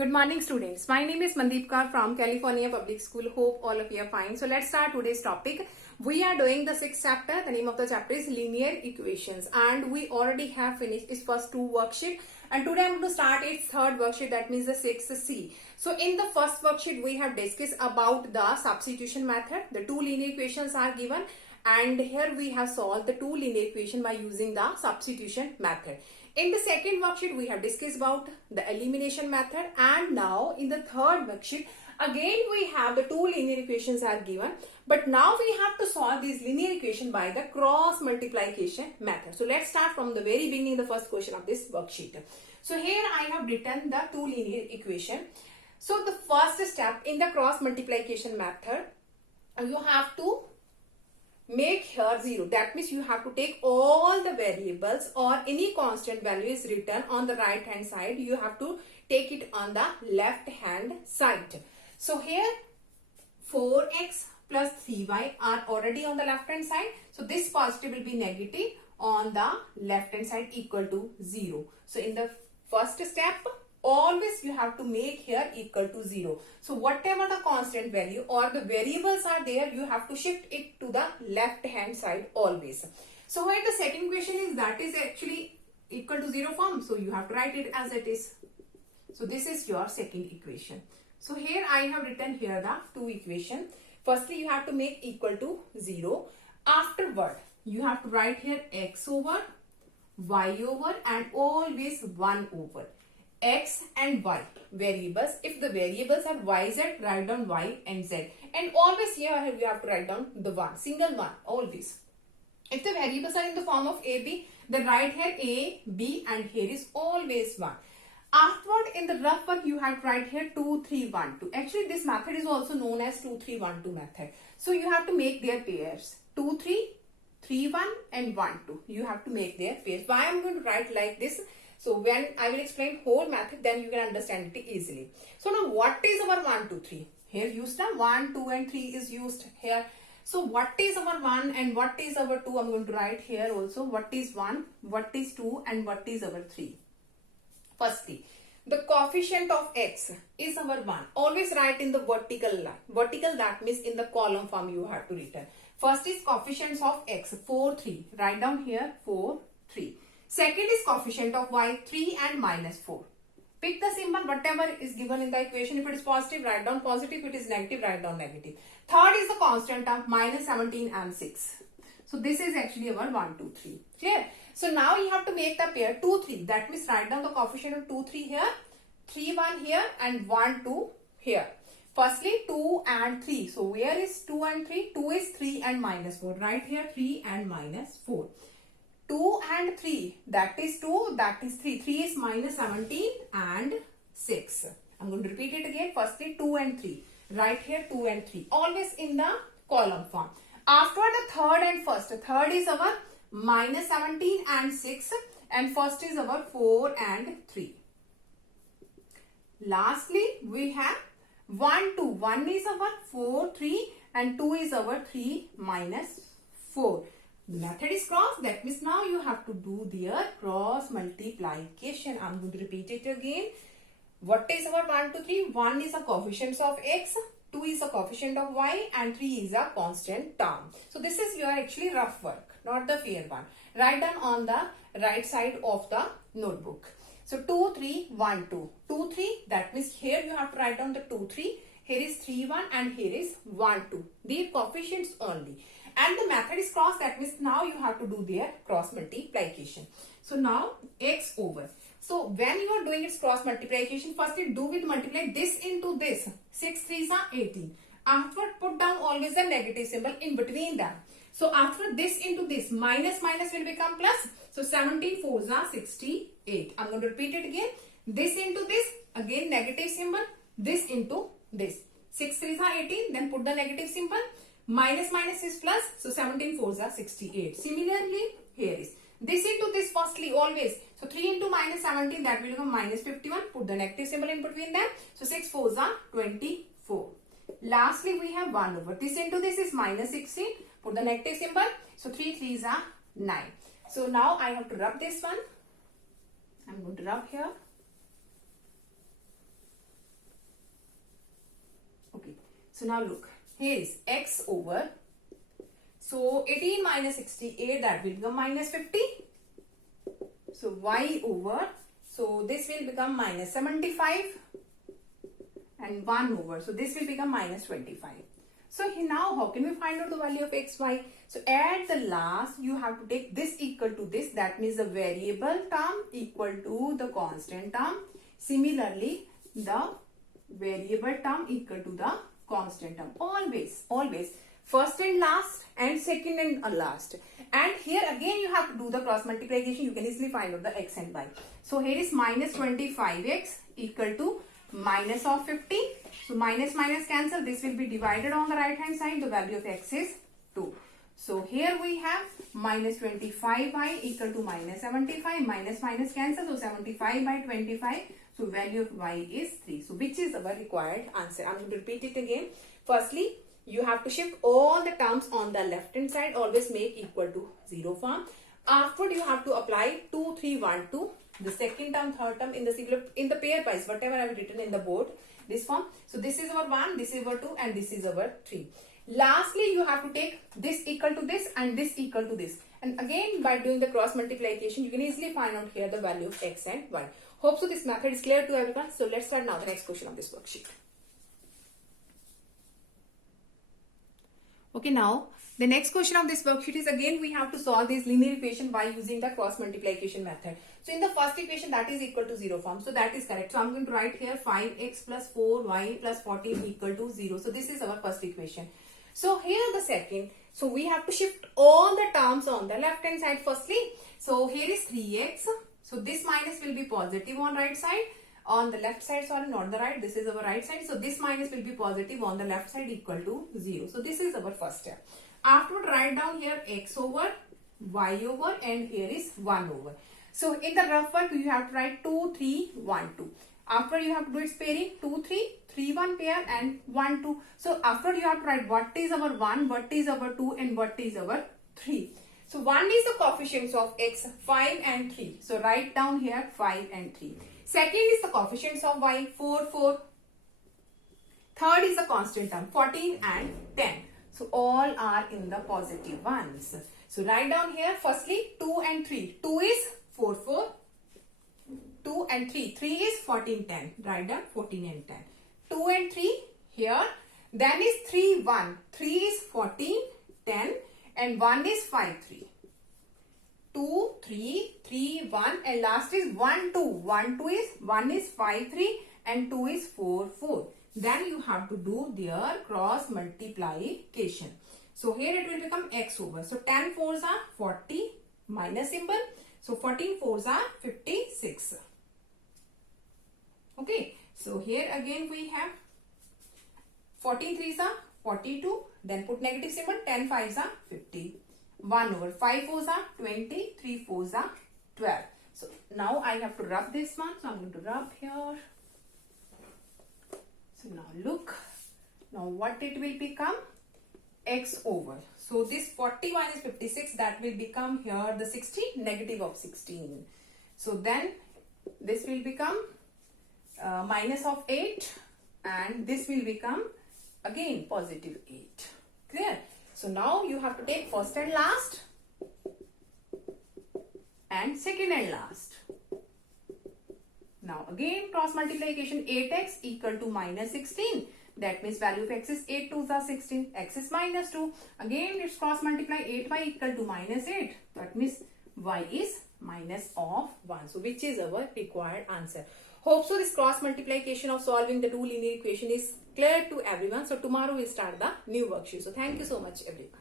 Good morning, students. My name is Mandeep Kaur from California Public School. Hope all of you are fine. So let's start today's topic. We are doing the sixth chapter. The name of the chapter is linear equations, and we already have finished its first two worksheet. And today I'm going to start its third worksheet. That means the 6C. So in the first worksheet, we have discussed about the substitution method. The two linear equations are given, and here we have solved the two linear equation by using the substitution method. In the second worksheet, we have discussed about the elimination method, and now in the third worksheet, again we have the two linear equations are given, but now we have to solve these linear equation by the cross multiplication method. So let's start from the very beginning, the first question of this worksheet. So here I have written the two linear equation. So the first step in the cross multiplication method, you have to make here 0. That means you have to take all the variables or any constant value is written on the right hand side. You have to take it on the left hand side. So here 4x plus 3y are already on the left hand side. So this positive will be negative on the left hand side equal to 0. So in the first step, always you have to make here equal to 0. So whatever the constant value or the variables are there, you have to shift it to the left hand side always. So here the second question is that is actually equal to 0 form. So you have to write it as it is. So this is your second equation. So here I have written here the two equation. Firstly, you have to make equal to 0. Afterward, you have to write here x over, y over, and always 1 over. X and y variables. If the variables are y, z, write down y and z. And always here you have to write down the one, single one, always. If the variables are in the form of a, b, then write here a, b, and here is always 1. Afterward, in the rough work, you have to write here 2, 3, 1, 2. Actually, this method is also known as 2, 3, 1, 2 method. So you have to make their pairs. 2, 3, 3, 1, and 1, 2. You have to make their pairs. Why I'm going to write like this? So when I will explain whole method, then you can understand it easily. So now what is our 1, 2, 3? Here used now 1, 2 and 3 is used here. So what is our 1 and what is our 2? I'm going to write here also what is 1, what is 2 and what is our 3. Firstly, the coefficient of x is our 1. Always write in the vertical line. Vertical, that means in the column form you have to write. First is coefficients of x, 4, 3. Write down here 4, 3. Second is coefficient of y, 3 and minus 4. Pick the symbol, whatever is given in the equation. If it is positive, write down positive. If it is negative, write down negative. Third is the constant of minus 17 and 6. So this is actually our 1, 2, 3. Clear? So now you have to make the pair 2, 3. That means write down the coefficient of 2, 3 here, 3, 1 here, and 1, 2 here. Firstly, 2 and 3. So where is 2 and 3? 2 is 3 and minus 4. Write here 3 and minus 4. 2 and 3, that is 2, that is 3. 3 is minus 17 and 6. I'm going to repeat it again. Firstly, 2 and 3. Write here 2 and 3. Always in the column form. After the third and first. Third is our minus 17 and 6. And first is our 4 and 3. Lastly, we have 1, 2. 1 is our 4, 3. And 2 is our 3 minus 4. The method is cross. That means now you have to do their cross multiplication. I'm going to repeat it again. What is our 1, 2, 3? 1 is a coefficient of x, 2 is a coefficient of y, and 3 is a constant term. So this is your actually rough work, not the fair one. Write down on the right side of the notebook. So 2, 3, 1, 2. 2, 3, that means here you have to write down the 2, 3. Here is 3, 1 and here is 1, 2. These coefficients only. And the method is cross, that means now you have to do their cross multiplication. So now x over. So when you are doing its cross multiplication, firstly do with multiply this into this. 6 3s are 18. Afterward put down always a negative symbol in between them. So after this into this, minus minus will become plus. So 17 4s are 68. I'm going to repeat it again. This into this, again negative symbol. This into this. 6 3s are 18, then put the negative symbol. Minus minus is plus, so 17 4s are 68. Similarly, here is this into this firstly always. So 3 into minus 17, that will become minus 51. Put the negative symbol in between them. So 6 4s are 24. Lastly, we have 1 over. This into this is minus 16. Put the negative symbol. So 3 3s are 9. So now I have to rub this one. I'm going to rub here. So now look, here is x over, so 18 minus 68, that will become minus 50. So y over, so this will become minus 75 and 1 over, so this will become minus 25. So here now how can we find out the value of x, y? So at the last you have to take this equal to this, that means the variable term equal to the constant term. Similarly, the variable term equal to the constant term. Always, always. First and last and second and last. And here again you have to do the cross multiplication. You can easily find out the x and y. So here is minus 25x equal to minus of 50. So minus minus cancel. This will be divided on the right hand side. The value of x is 2. So here we have minus 25y equal to minus 75. Minus minus cancel. So 75 by 25. So value of y is 3. So which is our required answer? I'm going to repeat it again. Firstly, you have to shift all the terms on the left hand side. Always make equal to 0 form. Afterward, you have to apply 2, 3, 1, 2. The second term, third term in the pairwise, whatever I have written in the board, this form. So this is our 1, this is our 2 and this is our 3. Lastly, you have to take this equal to this and this equal to this. And again, by doing the cross multiplication, you can easily find out here the value of x and y. Hope so this method is clear to everyone. So let's start now the next question of this worksheet. Okay, now the next question of this worksheet is again we have to solve this linear equation by using the cross multiplication method. So in the first equation that is equal to 0 form. So that is correct. So I'm going to write here 5x plus 4y plus 14 equal to 0. So this is our first equation. So here the second. So we have to shift all the terms on the left hand side firstly. So here is 3x. So this minus will be positive on right side. On the left side, sorry, not the right. This is our right side. So this minus will be positive on the left side equal to 0. So this is our first step. Afterward, write down here x over, y over and here is 1 over. So in the rough work, you have to write 2, 3, 1, 2. After you have to do its pairing 2, 3, 3, 1 pair and 1, 2. So after you have to write what is our 1, what is our 2 and what is our 3. So 1 is the coefficients of x, 5 and 3. So write down here 5 and 3. Second is the coefficients of y, 4, 4. Third is the constant term, 14 and 10. So all are in the positive ones. So write down here firstly 2 and 3. 2 is 4, 4. 2 and 3. 3 is 14, 10. Write down 14 and 10. 2 and 3 here. Then is 3, 1. 3 is 14, 10 and 1 is 5, 3. 2, 3, 3, 1 and last is 1, 2. 1, 2 is 1 is 5, 3 and 2 is 4, 4. Then you have to do their cross multiplication. So here it will become x over. So 10 4s are 40 minus symbol. So 14 4s are 56. Okay. So here again we have 14 3s are 42. Then put negative symbol. 10 5s are 50. 1 over 5 4s are 20, 3 4s are 12. So now I have to rub this one. So I'm going to rub here. So now look. Now what it will become? X over. So this 40 minus 56, that will become here the 16, negative of 16. So then this will become minus of 8 and this will become again positive 8. Clear? So now you have to take first and last and second and last. Now again cross multiplication, 8x equal to minus 16. That means value of x is 8 2s are 16. X is minus 2. Again let's cross multiply, 8y equal to minus 8. That means y is minus of 1. So which is our required answer. Hope so this cross multiplication of solving the two linear equation is clear to everyone. So tomorrow we'll start the new worksheet. So thank you so much everyone.